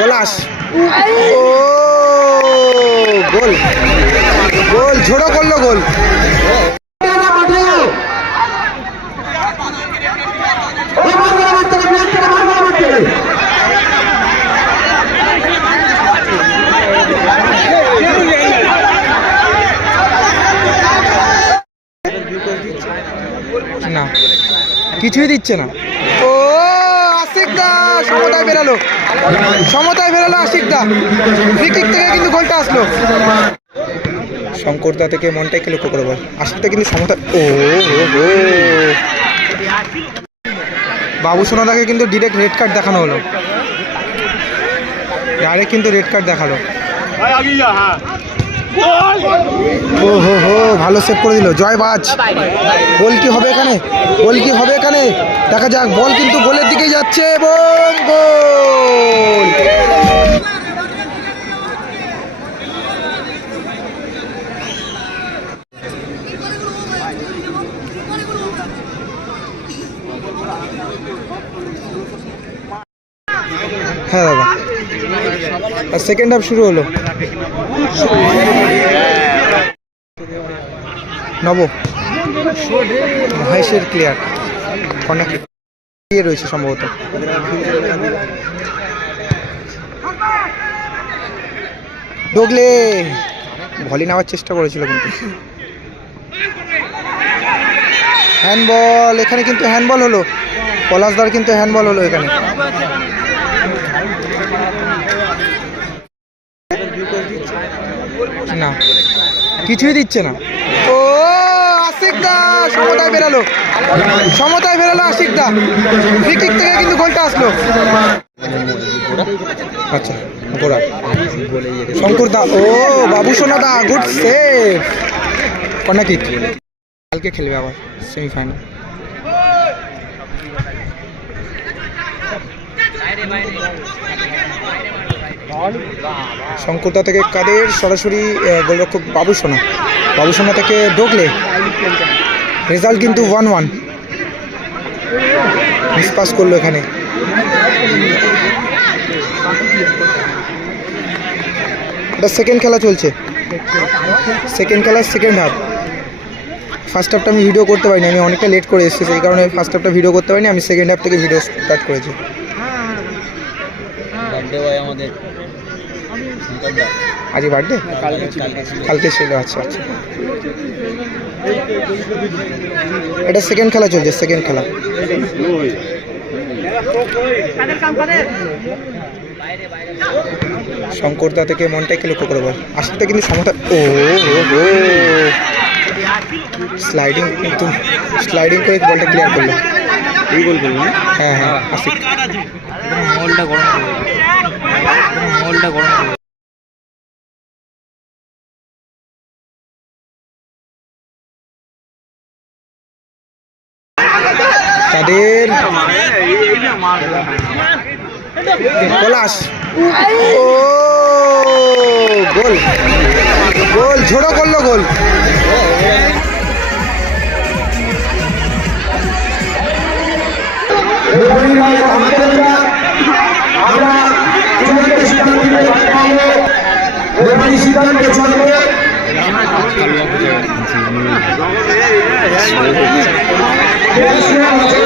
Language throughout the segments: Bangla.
পলাশ। ও গোল। গোল ঝোড়ো করল গোল। না কিছুই দিচ্ছে না। সমতায় বেরালো। সমতায় বেরালো আশিক দা ফ্রি কিক থেকে কিন্তু গোলটা আসলো। শঙ্করদা থেকে মনটাকে লক্ষ্য করব বল। আশিকটা কিন্তু সমতা ও বাবু সোনাদাকে কিন্তু ডিরেক্ট রেড কার্ড দেখানো হলো। ডাইরেক্ট কিন্তু রেড কার্ড দেখাল। ও হো হো ভালো সেভ করে দিল। জয় বাজ। গোল কি হবে এখানে? গোল কি হবে এখানে? দেখা যাক, বল কিন্তু গোলের দিকেই যাচ্ছে এবং গোল। হ্যাঁ দাদা। আর সেকেন্ড হাফ শুরু হলো। নব, মহেশের ক্লিয়ার দিয়ে রয়েছে সম্ভবত। ডোগলে ভলি নেওয়ার চেষ্টা করেছিল কিন্তু। হ্যান্ডবল এখানে কিন্তু হ্যান্ডবল হলো। পলাশদার কিন্তু হ্যান্ডবল হলো এখানে না কিছুই দিচ্ছে না। ও, আশিক দা, সমতায় বেরালো। সমতায় বেরালো আশিক দা। ফ্রি থেকে কিন্তু গোলটা আসলো। আচ্ছা গোড়া। শঙ্কর দা, ও, বাবু সোনা দা গুড সেভ কর্নার কিক কালকে খেলবে আবার সেমিফাইনাল শঙ্করদা থেকে কাদের? সরাসরি গোলরক্ষক বাবু সোনা। বাবু সোনা থেকে ডোকলে। রেজাল্ট কিন্তু ওয়ান ওয়ান। মিসপাস করল এখানে। এটা সেকেন্ড খেলা চলছে। সেকেন্ড খেলার সেকেন্ড হাফ ফার্স্ট হাফটা আমি ভিডিও করতে পারিনি। আমি অনেকটা লেট করে এসেছি, সেই কারণে ফার্স্ট হাফটা ভিডিও করতে পারিনি। আমি সেকেন্ড হাফ থেকে ভিডিও স্টার্ট করেছি। আমাদের আজই বার্থডে কালকে ছিল। আচ্ছা আচ্ছা। এটা সেকেন্ড খেলা চলছে সেকেন্ড খেলা। শঙ্করদা থেকে মনটাকে লক্ষ্য করব বল আশিকটা কিন্তু সমতা ও হো হো স্লাইডিং কিন্তু স্লাইডিং করে বলটা ক্লিয়ার করল। এই গোল করব হ্যাঁ হ্যাঁ মলটা গরম মলটা গরম পলাশ। ও গোল। গোল ঝোড়ো করল গোল। সিদ্ধান্ত চলবে সৃষ্টি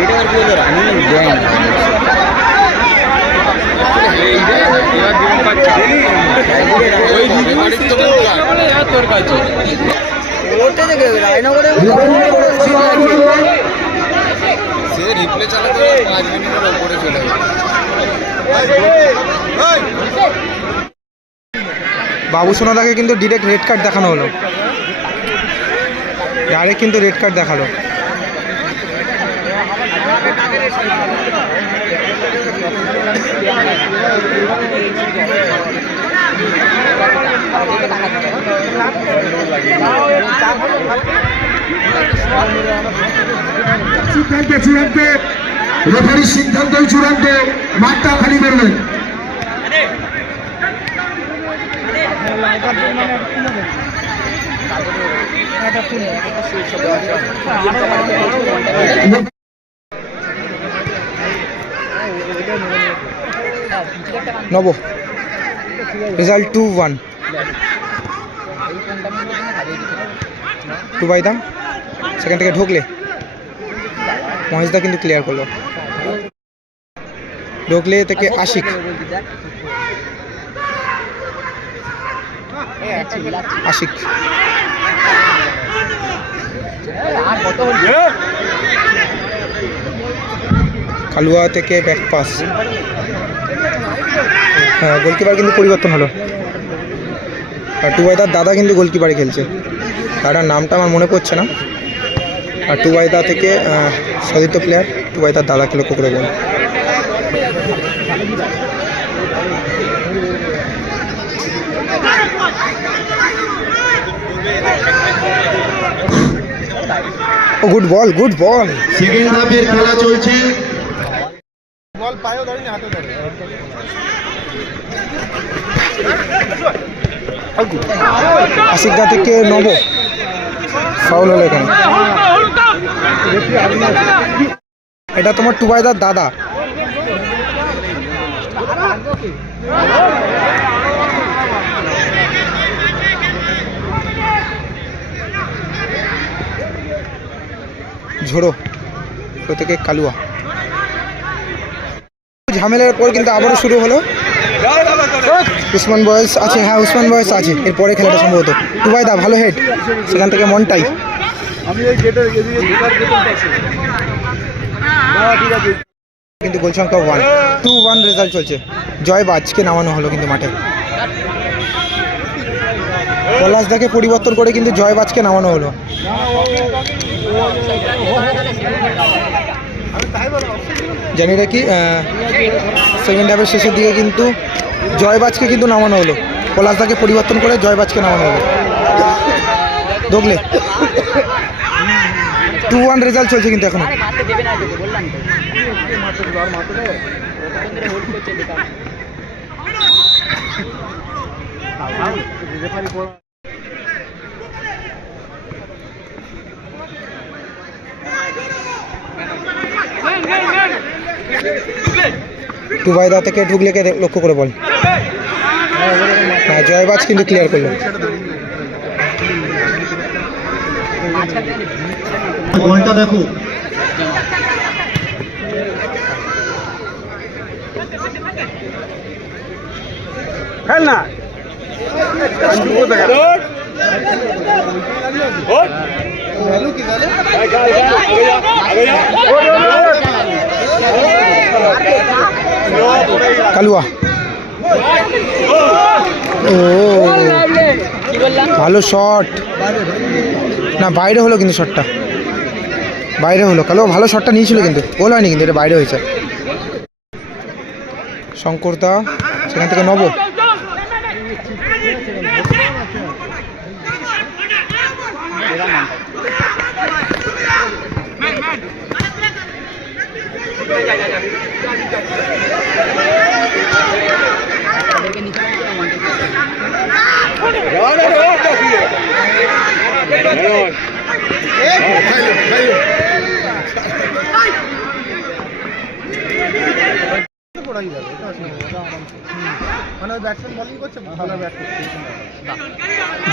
এটা আর কি হলো রানিং দেয় না তোর কাছে সে রিপ্লে চালাতে পাঁচ মিনিটের ওপরে চলে গেছে বাবু সোনাদাকে কিন্তু ডিরেক্ট রেড কার্ড দেখানো হলো। ডাইরেক্ট কিন্তু রেড কার্ড দেখাল। রেফারির সিদ্ধান্তই চূড়ান্ত, মাঠটা খালি করবেন নব। Result two one. Two by দাম। সেখান থেকে ঢুকলে। মহেশদা কিন্তু ক্লিয়ার করল। ঢুকলে থেকে আশিক। আশিক। কালুয়া থেকে ব্যাক পাস হ্যাঁ গোলকিপার কিন্তু পরিবর্তন হলো। আর টু টুবাইদার দাদা কিন্তু গোলকিপারে খেলছে। দাদার নামটা আমার মনে পড়ছে না। আর টু টুবাইদা থেকে সতীর্থ প্লেয়ার টুবাইদার দাদাকে লক্ষ্য করে বল। ও good ball good ball second হাফের খেলা চলছে। আশিকদা থেকে নব। ফাউল হলো এখানে। এটা তোমার টুবাইদার দাদা। ঝোড়ো থেকে কালুয়া। ঝামেলার পর কিন্তু আবারও শুরু হলো। উসমান বয়স আছে হ্যাঁ উসমান বয়স আছে। এরপরে খেলাটা সম্ভবত। টুবাইদা, ভালো হেড সেখান থেকে মনটাই। কিন্তু গোল সংখ্যা ওয়ান টু ওয়ান রেজাল্ট চলছে। জয় বাজকে নামানো হলো কিন্তু মাঠে। পলাশদাকে পরিবর্তন করে কিন্তু জয় বাজকে নামানো হলো। জানি রাখি সেকেন্ড হাফের শেষের দিকে কিন্তু জয়বাজকে কিন্তু নামানো হলো। পলাশদাকে পরিবর্তন করে জয়বাজকে নামানো হলো। দোগলে টু ওয়ান রেজাল্ট চলছে কিন্তু এখনও। টুবাইদা থেকে ঢুকলে কে লক্ষ্য করে বল। হ্যাঁ জয়বাজ কিন্তু ক্লিয়ার করল। বলটা দেখো। কালুয়া। ও। ভালো শট না বাইরে হলো কিন্তু শটটা বাইরে হলো। কালো ভালো শটটা নিয়েছিল কিন্তু। গোল হয়নি কিন্তু, এটা বাইরে হয়েছে। শঙ্করদা সেখান থেকে নব।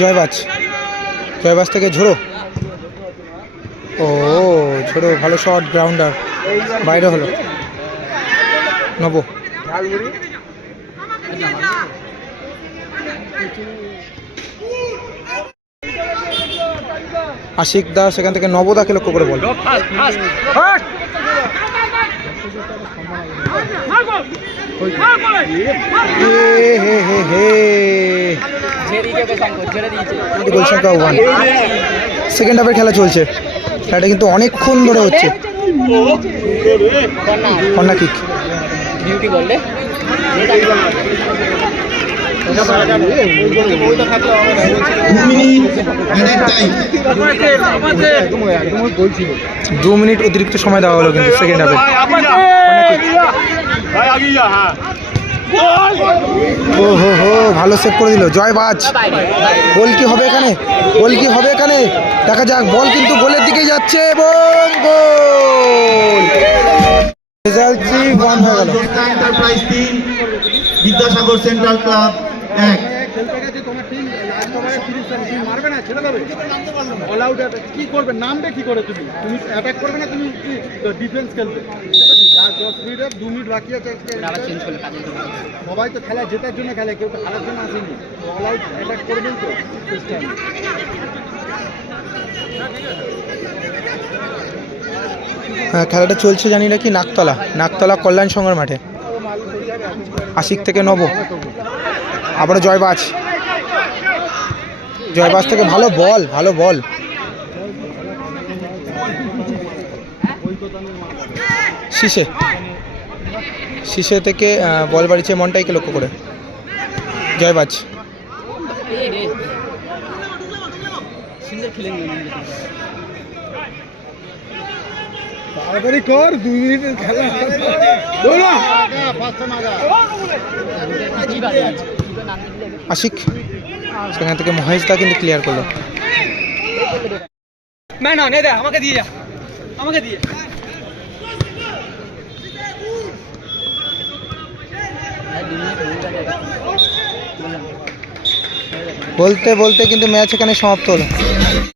জয়বাজ জয়বাজ থেকে ঝোড়ো। ও ঝোড়ো ভালো শট গ্রাউন্ডার বাইরে হলো। নব। আশিক দাস সেখান থেকে নবদাকে লক্ষ্য করে বল। সেকেন্ড হাফের খেলা চলছে। খেলাটা কিন্তু অনেকক্ষণ ধরে হচ্ছে। কন্যা কিক। দু মিনিট অ্যাডেড টাইম দু মিনিট অতিরিক্ত সময় দেওয়া হলো কিন্তু সেকেন্ড হাফে ও হো হো ভালো সেভ করে দিল। জয় বাজ। গোল কি হবে এখানে? গোল কি হবে এখানে? দেখা যাক বল কিন্তু গোলের দিকে যাচ্ছে এবং গোল। রেজাল্ট থ্রি হয়ে গেল। এন্টারপ্রাইজ তিন বিদ্যাসাগর সেন্ট্রাল ক্লাব এক। খেলতে গেছে তোমার টিম লাস্ট ওভারে ফিনিশ মারবে না ছেড়ে দেবে অল আউট কি করবে? নামবে কি করে তুমি? তুমি অ্যাটাক করবে না তুমি ডিফেন্স খেলবে? দশ মিনিটে দু মিনিট বাকি আছে। সবাই তো খেলা জেতার জন্য খেলে কেউ তো হারার জন্য আসেনি। অল আউট অ্যাটাক করবেই তো হ্যাঁ খেলাটা চলছে জানি নাকি নাকতলা নাকতলা কল্যাণ সংঘের মাঠে। আশিক থেকে নব। আবারও জয়বাজ। জয়বাজ থেকে ভালো বল ভালো বল। শীষে। শীষে থেকে বল বাড়িছে মনটাইকে লক্ষ্য করে। জয়বাজ। তাড়াতাড়ি কর দুই মিনিটের খেলা। আশিক সেখান থেকে মহেশ দা কিন্তু ক্লিয়ার করল। না না নে দে আমাকে দিয়ে যা। আমাকে দিয়ে। বলতে বলতে কিন্তু ম্যাচ এখানে সমাপ্ত হলো।